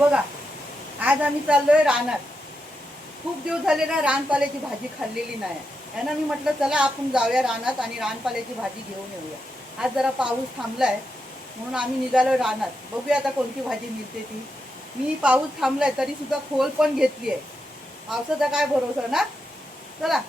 बघा आज आम्ही चाललोय रानात. खूप दिवस झाले ना रानपाल्याची भाजी खाल्लेली नाही. यांना मी म्हटलं चला आपण जाऊया रानात आणि रानपाल्याची भाजी घेऊन येऊया. आज जरा पाऊस थांबलाय म्हणून आम्ही निघालोय रानात. बघूया आता कोणती भाजी मिळते ती. मी पाऊस थांबलाय तरी सुद्धा खोल पण घेतली आहे पावसाचा काय भरोसा ना? चला.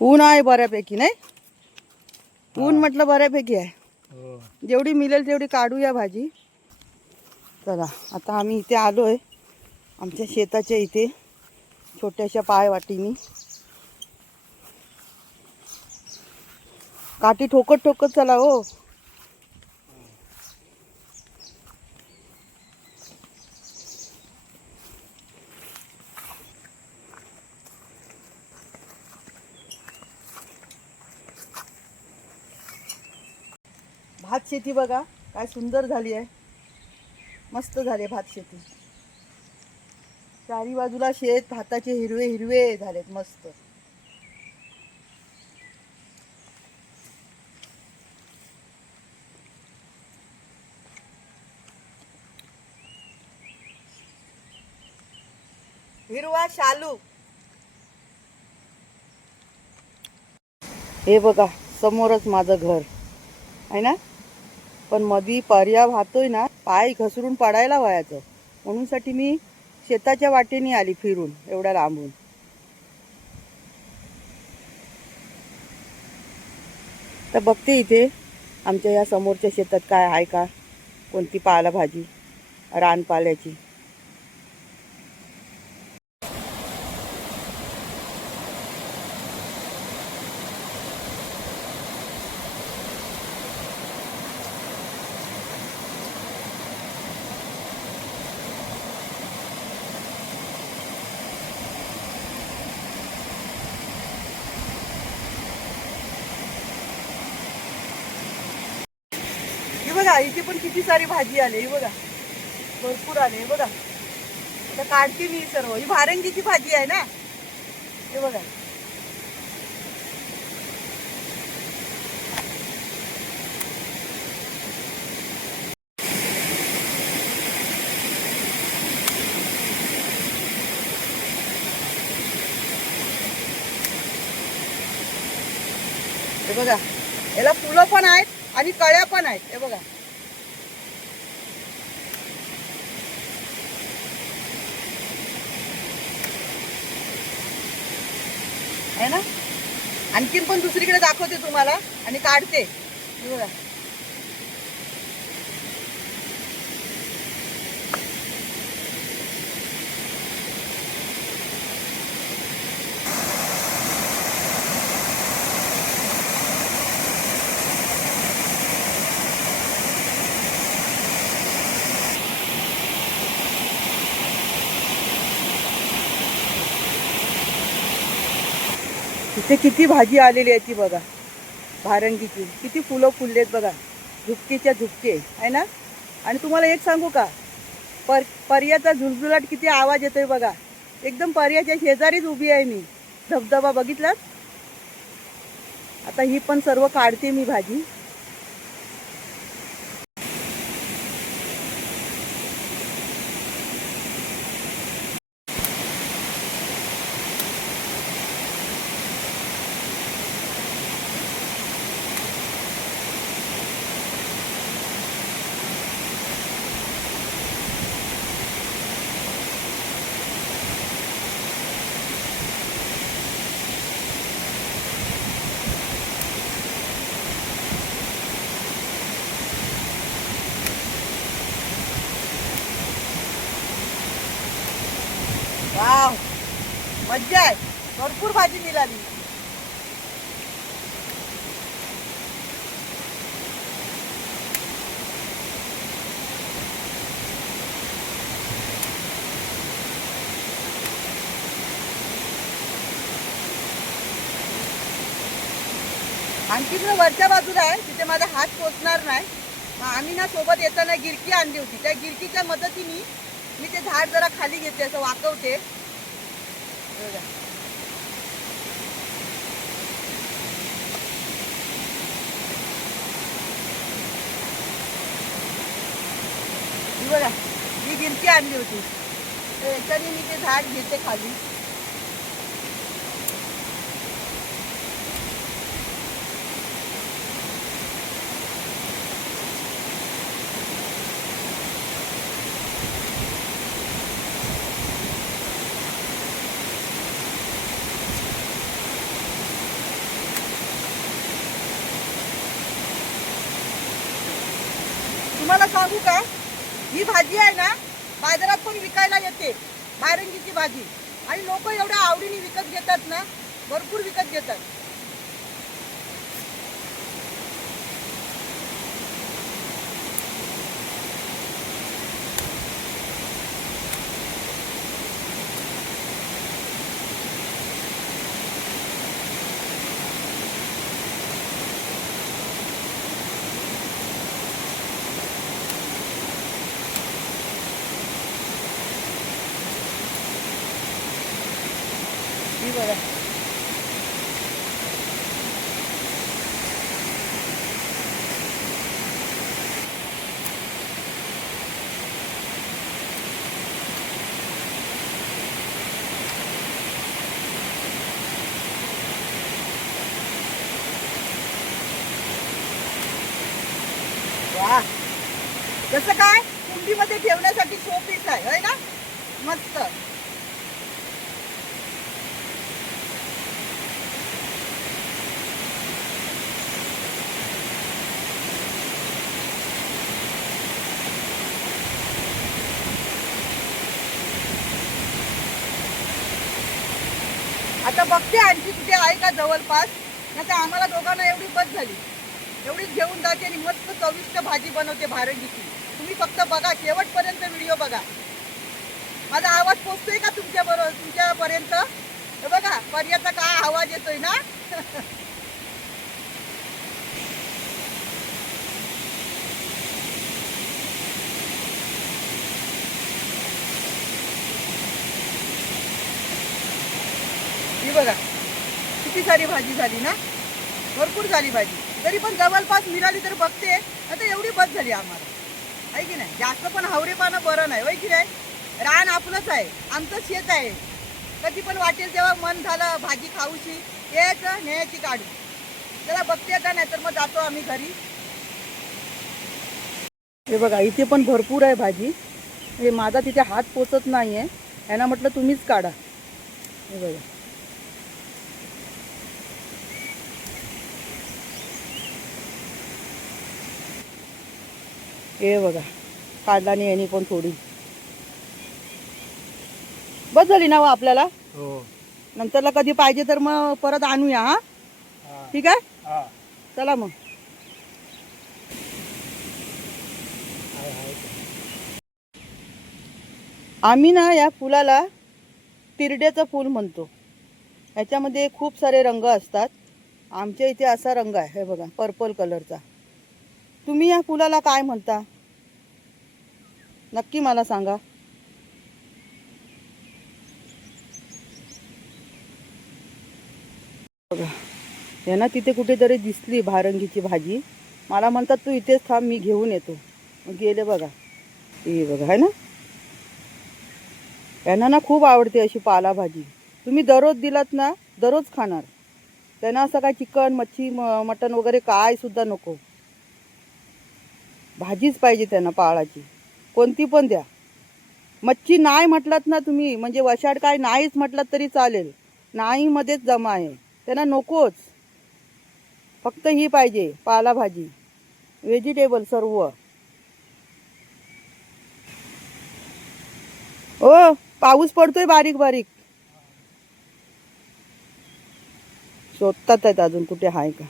ऊन आहे बऱ्यापैकी नाही? ऊन म्हटलं बऱ्यापैकी आहे. जेवढी मिळेल तेवढी काढूया भाजी. चला आता आम्ही इथे आलोय. आमच्या शेताच्या इथे छोट्याशा पायवाटीनी. काठी ठोकत ठोकत चला हो. भात शेती बघा काय सुंदर झाली आहे. मस्त झाली आहे भात शेती. चारी बाजूला शेत भाताचे हिरवे हिरवे झालेत मस्त. हिरवा शालू. हे बघा समोरच माझं घर. आहे ना? पण मधी पर्या वाहतोय ना पाय घसरून पडायला व्हायचं म्हणूनसाठी मी शेताच्या वाटेने आली फिरून एवढ्या लांबून. तर बघते इथे आमच्या या समोरच्या शेतात काय आहे का? कोणती पालाभाजी? रानपाल्याची ही बघा इथे पण किती सारी भाजी आली ही बघा. भरपूर आले हे बघा. आता काढते मी सर्व. ही भारंगीची भाजी आहे ना? हे बघा. हे बघा. याला फुलं पण आहेत आणि कळ्या पण आहेत. हे बघा. आहे ना? आणखीन पण दुसरीकडे दाखवते तुम्हाला आणि काढते. बघा. इथे किती भाजी आलेली आहे ती बघा. भारंगीची. किती फुलं फुललेत बघा. झुपकेच्या झुपके. आहे ना? आणि तुम्हाला एक सांगू का? पर पर्याचा झुलझुलाट किती आवाज येतोय बघा. एकदम पर्याच्या शेजारीच उभी आहे मी. धबधबा बघितलात? आता ही पण सर्व काढते मी भाजी. मज्जा आहे. भरपूर भाजी मिळाली आणखी वरच्या बाजूला आहे. तिथे माझा हात पोचणार नाही. आम्ही ना सोबत येताना गिरकी आणली होती. त्या गिरकीच्या मदतीने मी ते झाड जरा खाली घेते असं वाकवते. बघा ही गिरकी आणली होती. तर मी ते झाड घेते खाली तुम्हाला सांगू का ही भाजी आहे ना बाजारात पण विकायला येते बारंगीची भाजी आणि लोक एवढ्या आवडीने विकत घेतात ना भरपूर विकत घेतात ही बघा वा कसं काय? कुंडीमध्ये ठेवण्यासाठी शो पीस आहे होय ना मस्त. आता बघते आणखी कुठे आहे का जवळपास. नाही आम्हाला दोघांना एवढी बस झाली. एवढीच घेऊन जाते आणि मस्त चविष्ट भाजी बनवते भारंगीची. तुम्ही फक्त बघा शेवटपर्यंत व्हिडिओ बघा. माझा आवाज पोचतोय का तुमच्या बरोबर तुमच्यापर्यंत? बघा पर्याचा काय आवाज येतोय ना? ही बघा किती सारी भाजी झाली ना? भरपूर झाली भाजी. तरी पण जवळपास मिळाली तर बघते. आता एवढी बस झाली आम्हाला. आहे की नाही? जास्त पण हवरेपणा बरं नाही. होय की नाही? रान आपलंच आहे. आमचं शेत आहे. कधी पण वाटेल तेव्हा मन झालं भाजी खाऊशी. यायचं न्यायची काढू. त्याला बघते का नाही तर मग जातो आम्ही घरी. हे बघा इथे पण भरपूर आहे भाजी. हे माझा तिथे हात पोचत नाही आहे ह्यांना म्हटलं तुम्हीच काढा. हे बघा. हे बघा काढला नाही यांनी पण थोडी बस झाली ना आपल्याला. हो. नंतरला कधी पाहिजे तर मग परत आणूया हा? ठीक आहे? हा. चला मग. आम्ही ना या फुलाला तिरड्याचं फूल म्हणतो. ह्याच्यामध्ये खूप सारे रंग असतात. आमच्या इथे असा रंग आहे हे बघा पर्पल कलरचा. तुम्ही या फुलाला काय म्हणता? नक्की मला सांगा. बघा यांना तिथे कुठेतरी दिसली भारंगीची भाजी. मला म्हणतात तू इथेच थांब मी घेऊन येतो. गेले बघा. हे बघा आहे ना? यांना ना खूप आवडते अशी पालाभाजी तुम्ही दररोज दिलात ना दररोज खाणार. त्यांना असं काय चिकन मच्छी म मटण वगैरे काय सुद्धा नको. भाजीच पाहिजे त्यांना पाळाची. कोणती पण द्या. मच्छी नाही म्हटलात ना तुम्ही म्हणजे वशाड काय नाहीच म्हटलात तरी चालेल. नाही मध्येच जमा आहे. त्यांना नकोच. फक्त ही पाहिजे पालाभाजी. व्हेजिटेबल सर्व. ओ पाऊस पडतोय बारीक बारीक. शोधतात आहेत अजून कुठे आहे का?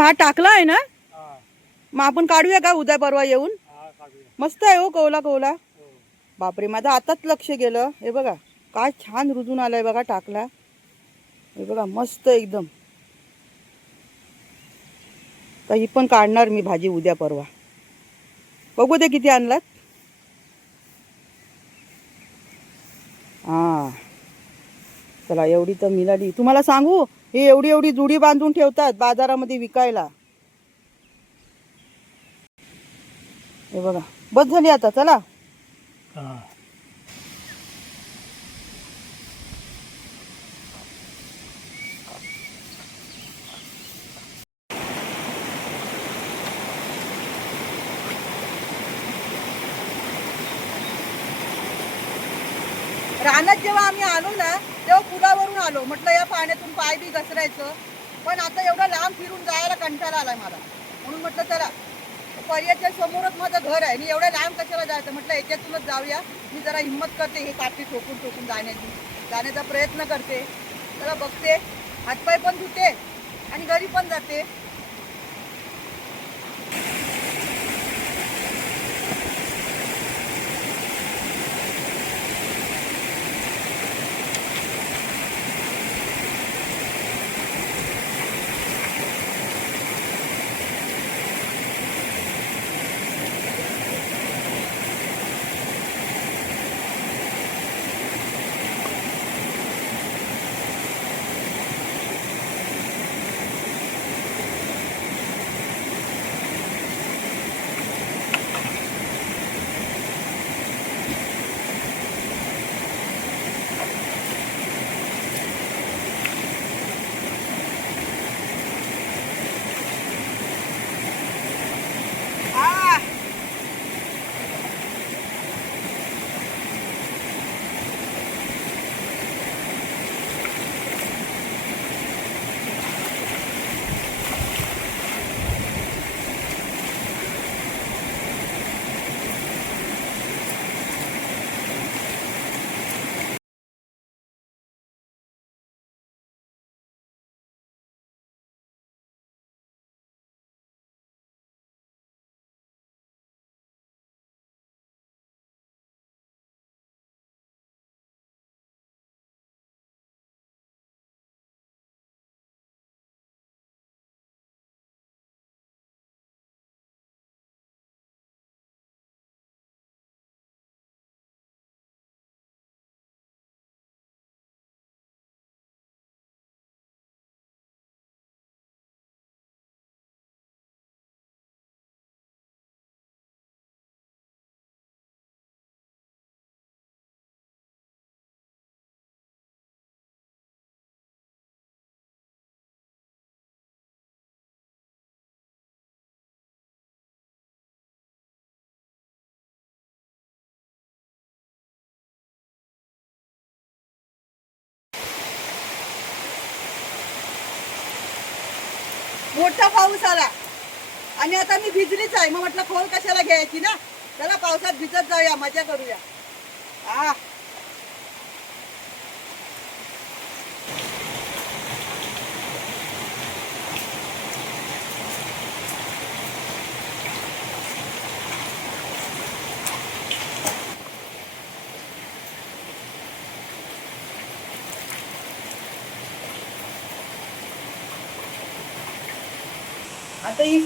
हा टाकला आहे ना? मग आपण काढूया का उद्या परवा येऊन? हा मस्त आहे हो कौला कौला. हो. बापरे माझं आताच लक्ष गेलं. हे बघा काय छान रुजून आलाय बघा टाकला. हे बघा मस्त एकदम. तर ही पण काढणार मी भाजी उद्या परवा. बघू दे किती आणलात. हा. चला एवढी तर मिळाली तुम्हाला सांगू हे एवढी एवढी जुडी बांधून ठेवतात बाजारामध्ये विकायला. हे बघा. बस झाली आता चला हा रानात जेव्हा आम्ही आलो ना तेव्हा पुलावरून आलो. म्हटलं या पाण्यातून पाय बी घसरायचं. पण आता एवढं लांब फिरून जायला कंटाळा आला मला. म्हणून म्हटलं चला पर्याच्या समोरच माझं घर आहे. मी एवढ्या लांब कशाला जायचं? म्हटलं याच्यातूनच जाऊया. मी जरा हिंमत करते हे काठी ठोकून ठोकून जाण्याची. जाण्याचा प्रयत्न करते. जरा बघते. हातपाय पण धुते आणि घरी पण जाते. मोठा पाऊस आला. आणि आता मी भिजलीच आहे. मग म्हटलं खोल कशाला घ्यायची ना? चला पावसात भिजत जाऊया मजा करूया. हा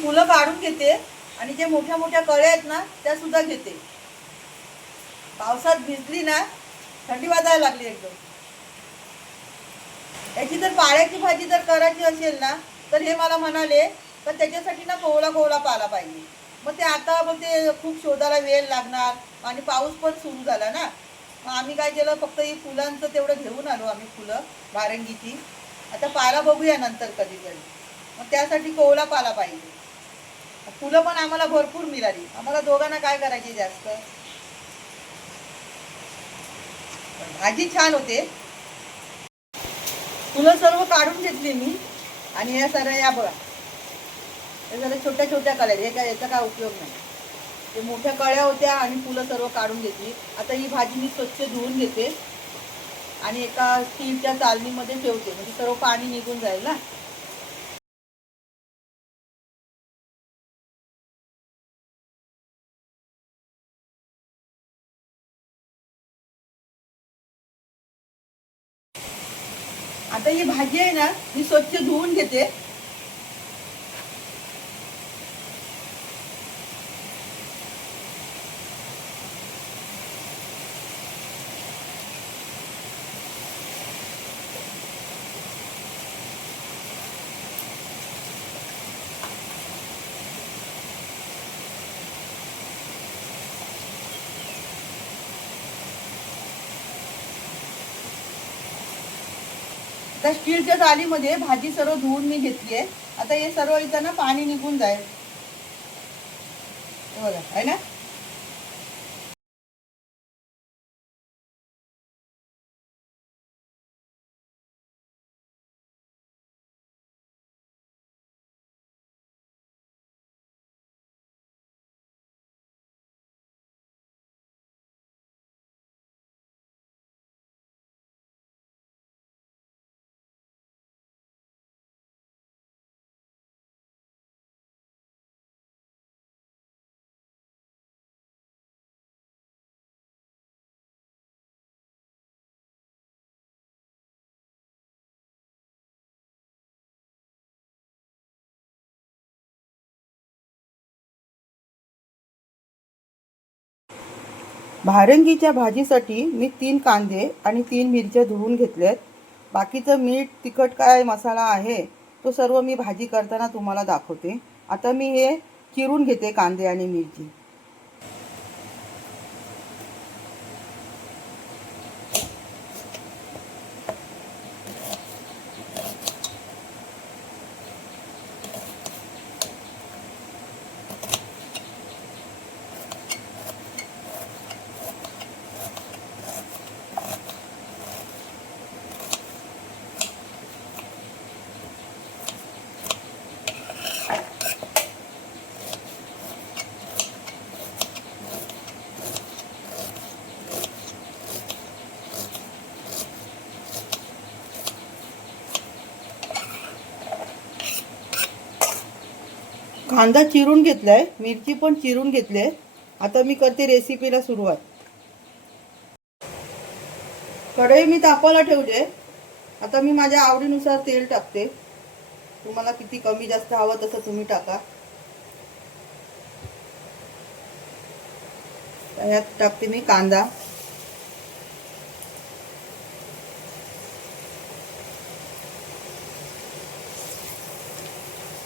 फुलं काढून घेते आणि जे मोठ्या मोठ्या कळ्या आहेत ना त्या सुद्धा घेते. पावसात भिजली ना थंडी वाजायला लागली एकदम. याची जर पाळ्याची भाजी जर करायची असेल ना तर हे मला म्हणाले तर त्याच्यासाठी ना कोवळा कोवळा पाला पाहिजे. मग ते आता मग ते खूप शोधायला वेळ लागणार आणि पाऊस पण सुरू झाला ना. मग आम्ही काय केलं फक्त ही फुलांचं तेवढं घेऊन आलो आम्ही फुलं बारंगीची आता पाला बघूया नंतर कधीतरी. मग त्यासाठी कोवळा पाला पाहिजे. फुलं पण आम्हाला भरपूर मिळाली. आम्हाला दोघांना काय करायची जास्त? भाजी छान होते. फुलं सर्व काढून घेतली मी आणि या सर्व या बघा. हे झालं छोट्या छोट्या कळ्या हे काय याचा काय उपयोग नाही. ते मोठ्या कळ्या होत्या आणि फुलं सर्व काढून घेतली. आता ही भाजी मी स्वच्छ धुवून घेते. आणि एका स्टीलच्या चालणीमध्ये ठेवते. म्हणजे सर्व पाणी निघून जाईल ना? आता ही भाजी आहे ना मी स्वच्छ धुवून घेते. आता स्टीलच्या जालीमध्ये भाजी सर्व धुवून मी घेतली आहे आता हे सर्व इथं ना पाणी निघून जाईल. बघा आहे ना? भारंगीच्या भाजीसाठी मी तीन कांदे आणि तीन मिरच्या धुवून घेतल्यात बाकीचं मीठ तिखट काय मसाला आहे तो सर्व मी भाजी करताना तुम्हाला दाखवते. आता मी हे चिरून घेते कांदे आणि मिरची. कांदा चिरून घेतलाय मिरची पण चिरून घेतली आहे. आता मी करते रेसिपीला सुरुवात. कढई मी तापवायला ठेवले आता मी माझ्या आवडीनुसार तेल टाकते. तुम्हाला किती कमी जास्त हवं तसं तुम्ही टाका. ह्यात टाकते मी कांदा.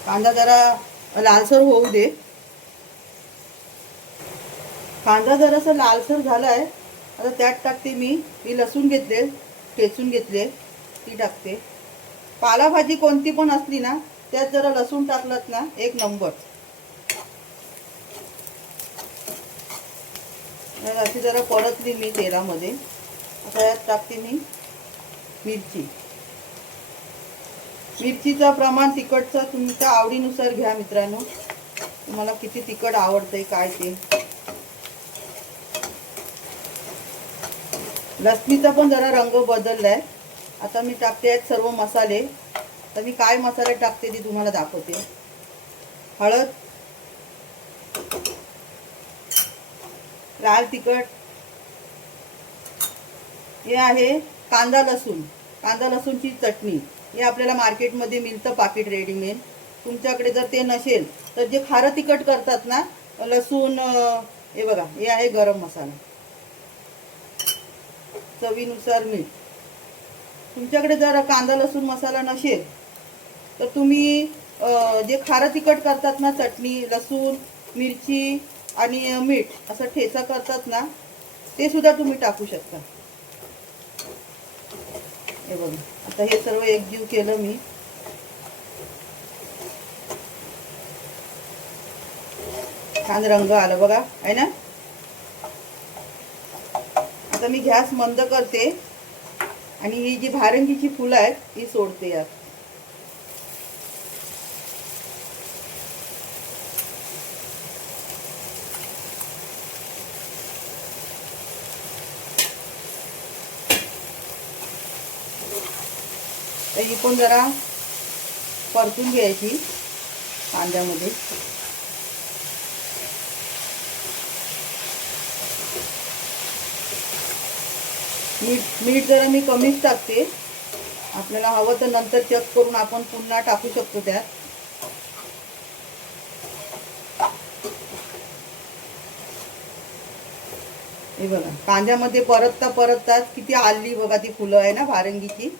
कांदा जरा लालसर होऊ दे. कांदा जरासा लालसर झालाय. आता त्यात टाकते मी. ही लसूण घेतले ठेचून घेतले. ती टाकते. पालाभाजी कोणती पण असली ना त्यात जरा लसूण टाकलात ना एक नंबर. अशी जरा परतली मी तेलामध्ये. आता यात टाकते मी मिरची. मिरचीचं प्रमाण तिखटचं तुमच्या आवडीनुसार घ्या मित्रांनो. तुम्हाला किती तिखट आवडतंय काय ते. लसणीचा पण जरा रंग बदललाय. आता मी टाकते आहेत सर्व मसाले. तर मी काय मसाले टाकते ते तुम्हाला दाखवते. हळद. लाल तिखट. हे आहे कांदा लसूण. कांदा लसूणची चटणी. हे आपल्याला मार्केटमध्ये मिळतं पाकिट रेडीमेड तुमच्याकडे जर ते नसेल तर जे खारं तिखट करतात ना लसूण हे बघा हे आहे गरम मसाला. चवीनुसार मीठ. तुमच्याकडे जर कांदा लसूण मसाला नसेल तर तुम्ही जे खारं तिखट करतात ना चटणी लसूण मिरची आणि मीठ असं ठेचा करतात ना ते सुद्धा तुम्ही टाकू शकता. हे बघा. आता हे सर्व एकजीव केलं मी. छान रंग आला बघा आहे ना? आता मी गॅस मंद करते आणि ही जी भारंगीची फुलं आहेत ती सोडते यात. आपण जरा परतून घ्यायची कांद्यामध्ये. मीठ मीठ जरा मी कमीच टाकते. आपल्याला हवं तर नंतर चेक करून आपण पुन्हा टाकू शकतो त्यात. हे बघा कांद्यामध्ये परतता परततात किती आली बघा ती फुलं आहे ना भारंगीची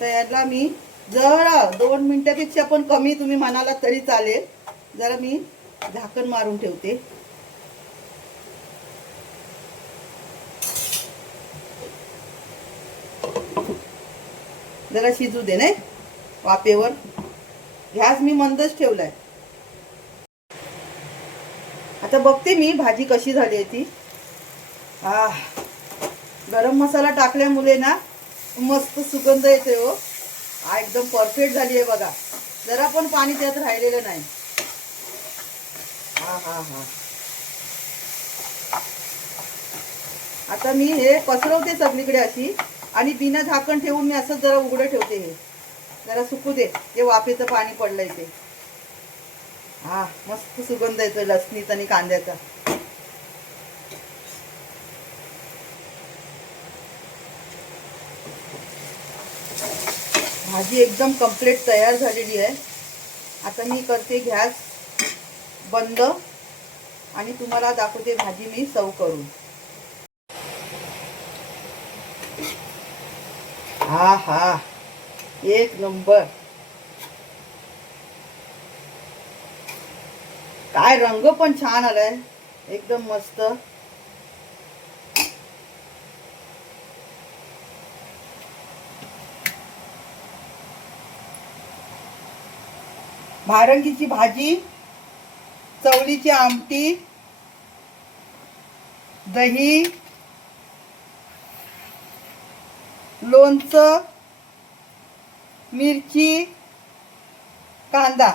तर याला मी. जरा दोन मिनिटापेक्षा पण कमी तुम्ही म्हणाला तरी चालेल. जरा मी झाकण मारून ठेवते. जरा शिजू दे नाही? वापेवर गॅस मी मंदच ठेवलाय. आता बघते मी भाजी कशी झाली आहे ती. आ गरम मसाला टाकल्यामुळे ना मस्त सुगंध येते हो. एकदम परफेक्ट झाली आहे बघा. जरा पण पाणी त्यात राहिलेलं नाही. हा हा हा. आता मी हे पसरवते सगळीकडे अशी आणि बिना झाकण ठेवून मी असं जरा उघडं ठेवते हे. जरा सुकू दे. ते वाफेचं पाणी पडलंय ते. हा मस्त सुगंध येतोय लसणीचा आणि कांद्याचा. भाजी एकदम कंप्लीट तयार झालेली आहे. आता मी करते गॅस बंद आणि तुम्हाला दाखवते भाजी मी सव करून. हा हा. एक नंबर. काय रंग पण छान आलाय. एकदम मस्त. भारंगीची भाजी चवळीची आमटी दही लोणचं मिरची कांदा.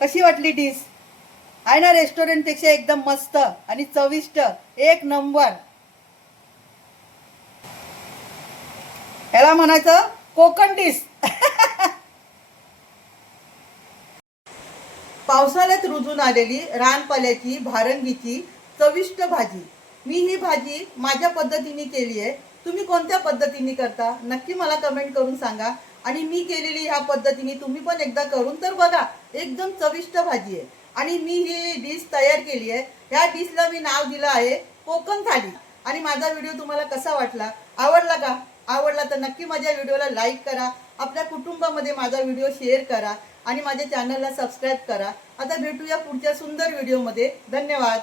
कशी वाटली डिश? आहे ना रेस्टॉरंटपेक्षा एकदम मस्त आणि चविष्ट एक नंबर. याला म्हणायचं कोकण डिश. पावसाळ्यात रुजून आलेली रानपाल्याची भारंगीची चविष्ट भाजी. मी ही भाजी माझ्या पद्धतीने केली आहे. तुम्ही कोणत्या पद्धतीने करता? नक्की मला कमेंट करून सांगा. आणि मी केलेली ह्या पद्धतीने तुम्ही पण एकदा करून तर बघा. एकदम चविष्ट भाजी आहे. आणि मी ही डिश तयार केली आहे. ह्या डिशला मी नाव दिलं आहे कोकण थाली. आणि माझा व्हिडिओ तुम्हाला कसा वाटला? आवडला का? आवडला तर नक्की माझ्या व्हिडिओला लाईक करा. आपल्या कुटुंबामध्ये माझा व्हिडिओ शेअर करा. आणि माझ्या चॅनलला सबस्क्राईब करा. आता भेटूया पुढच्या सुंदर व्हिडिओमध्ये. धन्यवाद.